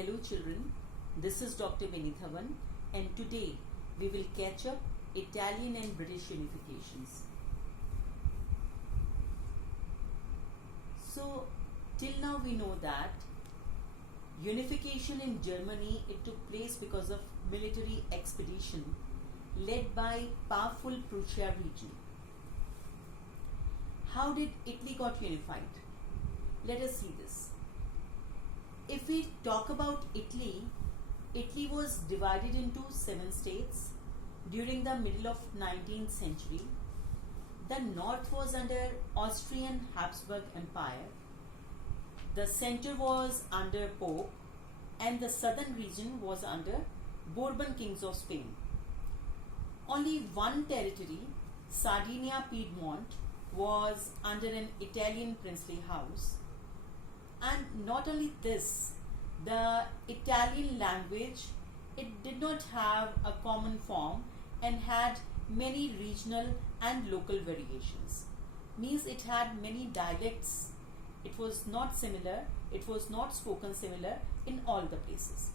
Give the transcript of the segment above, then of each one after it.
Hello children, this is Dr. Vinithavan and today we will catch up Italian and British unifications. So till now we know that unification in Germany, it took place because of military expedition led by powerful Prussia region. How did Italy got unified? Let us see this. If we talk about Italy, Italy was divided into 7 states during the middle of 19th century. The north was under Austrian Habsburg Empire, the center was under Pope, and the southern region was under Bourbon Kings of Spain. Only one territory, Sardinia Piedmont, was under an Italian princely house. And not only this, the Italian language, it did not have a common form and had many regional and local variations. Means it had many dialects. It was not similar, it was not spoken similar in all the places.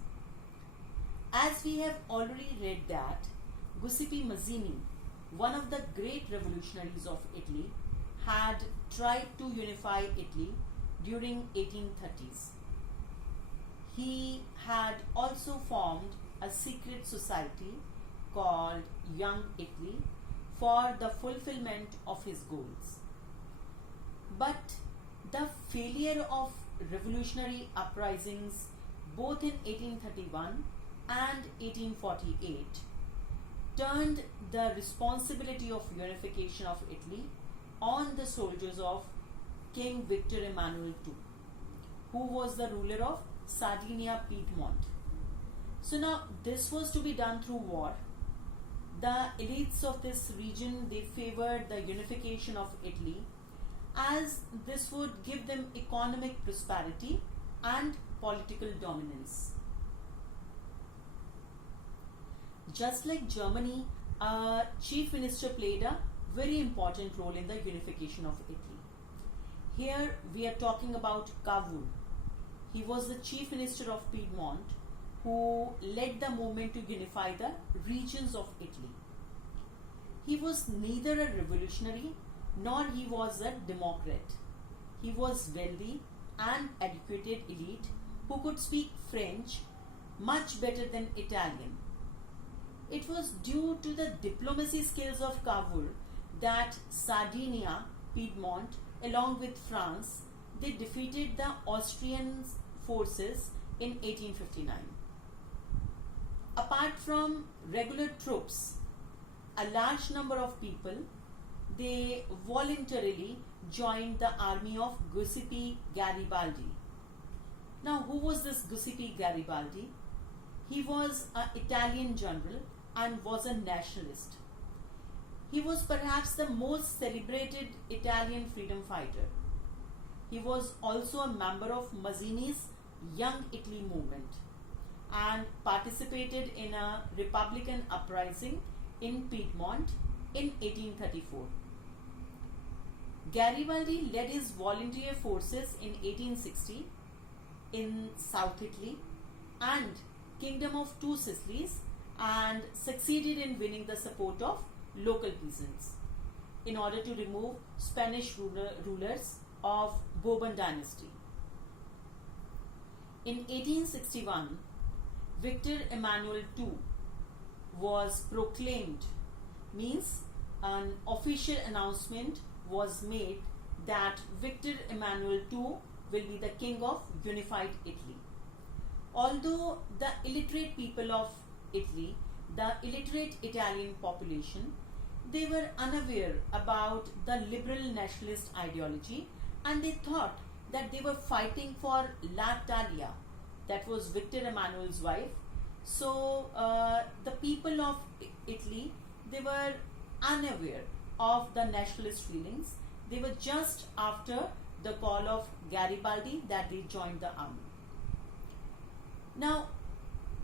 As we have already read that Giuseppe Mazzini, one of the great revolutionaries of Italy, had tried to unify Italy during 1830s. He had also formed a secret society called Young Italy for the fulfillment of his goals. But the failure of revolutionary uprisings both in 1831 and 1848 turned the responsibility of unification of Italy on the soldiers of King Victor Emmanuel II, who was the ruler of Sardinia Piedmont. So now this was to be done through war. The elites of this region, they favored the unification of Italy as this would give them economic prosperity and political dominance. Just like Germany, a chief minister played a very important role in the unification of Italy. Here we are talking about Cavour. He was the chief minister of Piedmont who led the movement to unify the regions of Italy. He was neither a revolutionary nor he was a democrat. He was wealthy and educated elite who could speak French much better than Italian. It was due to the diplomacy skills of Cavour that Sardinia, Piedmont, along with France, they defeated the Austrian forces in 1859. Apart from regular troops, a large number of people, they voluntarily joined the army of Giuseppe Garibaldi. Now, who was this Giuseppe Garibaldi? He was an Italian general and was a nationalist. He was perhaps the most celebrated Italian freedom fighter. He was also a member of Mazzini's Young Italy movement and participated in a Republican uprising in Piedmont in 1834. Garibaldi led his volunteer forces in 1860 in South Italy and Kingdom of Two Sicilies and succeeded in winning the support of local peasants in order to remove Spanish rulers of Bourbon dynasty. In 1861, Victor Emmanuel II was proclaimed, means an official announcement was made that Victor Emmanuel II will be the king of unified Italy. Although the illiterate people of Italy, the illiterate Italian population, they were unaware about the liberal nationalist ideology and they thought that they were fighting for La Talia, that was Victor Emmanuel's wife. So the people of Italy, they were unaware of the nationalist feelings. They were just after the call of Garibaldi that they joined the army. Now,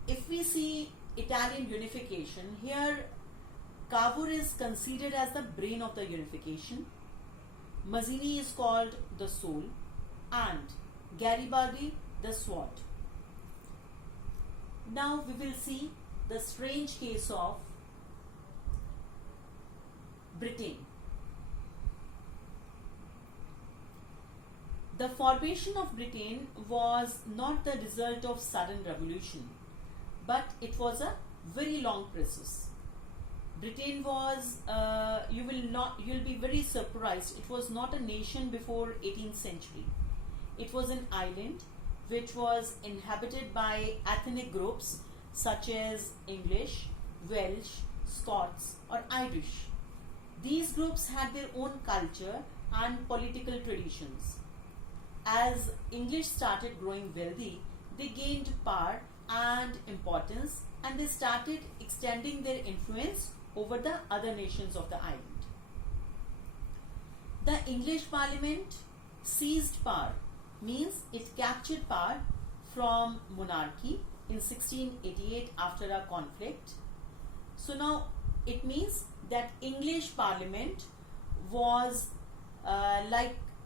if we see Italian unification, here Cavour is considered as the brain of the unification, Mazzini is called the soul, and Garibaldi the sword. Now we will see the strange case of Britain. The formation of Britain was not the result of sudden revolution, but it was a very long process. Britain was, you'll be very surprised, it was not a nation before 18th century. It was an island which was inhabited by ethnic groups such as English, Welsh, Scots or Irish. These groups had their own culture and political traditions. As English started growing wealthy, they gained power and importance, and they started extending their influence over the other nations of the island. The English Parliament seized power, means it captured power from monarchy in 1688 after a conflict. So now it means that English Parliament was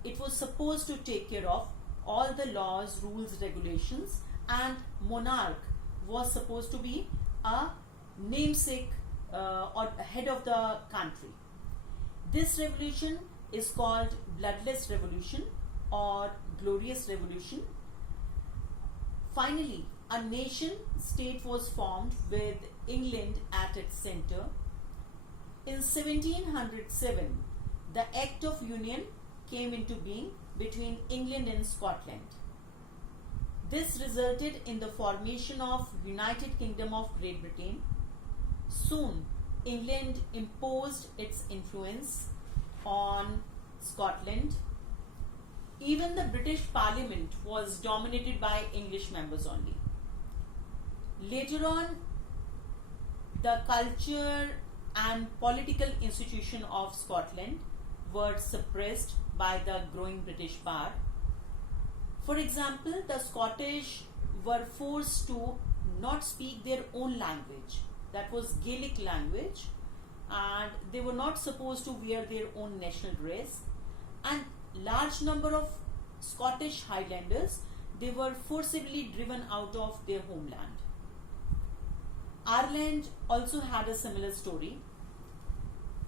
it was supposed to take care of all the laws, rules, regulations, and monarch was supposed to be a namesake or head of the country. This revolution is called Bloodless Revolution or Glorious Revolution. Finally, a nation state was formed with England at its center. In 1707, the Act of Union came into being between England and Scotland. This resulted in the formation of United Kingdom of Great Britain. Soon, England imposed its influence on Scotland. Even the British Parliament was dominated by English members only. Later on, the culture and political institution of Scotland were suppressed by the growing British power. For example, the Scottish were forced to not speak their own language, that was Gaelic language, and they were not supposed to wear their own national dress, and large number of Scottish Highlanders, they were forcibly driven out of their homeland. Ireland also had a similar story.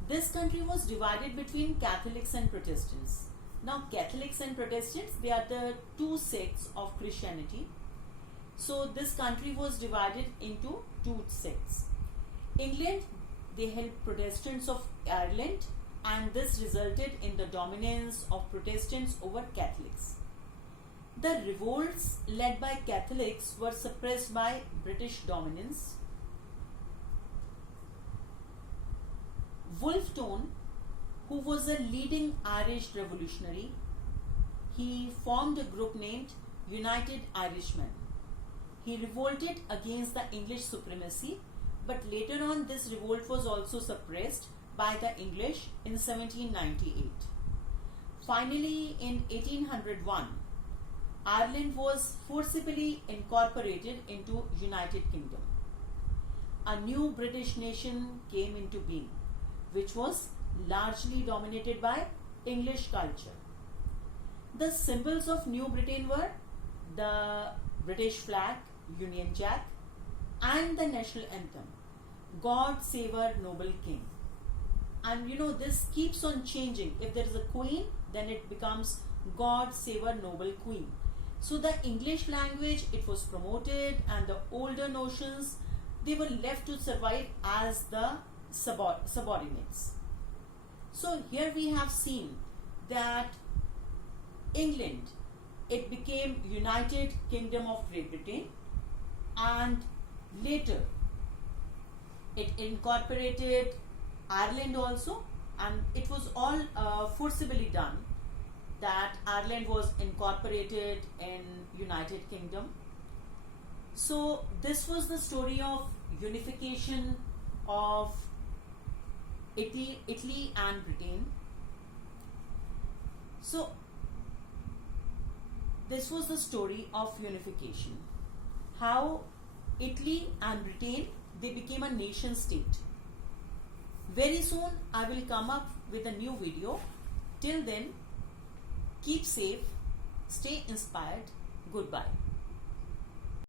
This country was divided between Catholics and Protestants. Now Catholics and Protestants, they are the two sects of Christianity. So this country was divided into two sects. England, they helped Protestants of Ireland, and this resulted in the dominance of Protestants over Catholics. The revolts led by Catholics were suppressed by British dominance. Wolfe Tone, who was a leading Irish revolutionary, he formed a group named United Irishmen. He revolted against the English supremacy, but later on this revolt was also suppressed by the English in 1798. Finally, in 1801, Ireland was forcibly incorporated into United Kingdom. A new British nation came into being, which was largely dominated by English culture. The symbols of New Britain were the British flag, Union Jack, and the national anthem, God Save Our Noble King. And this keeps on changing. If there is a queen, then it becomes God Save Our Noble Queen. So the English language, it was promoted, and the older notions, they were left to survive as the subordinates. So here we have seen that England, it became United Kingdom of Great Britain, and later it incorporated Ireland also, and it was all forcibly done, that Ireland was incorporated in United Kingdom. So this was the story of unification of Italy and Britain. So this was the story of unification. How Italy and Britain, they became a nation state. Very soon I will come up with a new video. Till then, keep safe, stay inspired. Goodbye.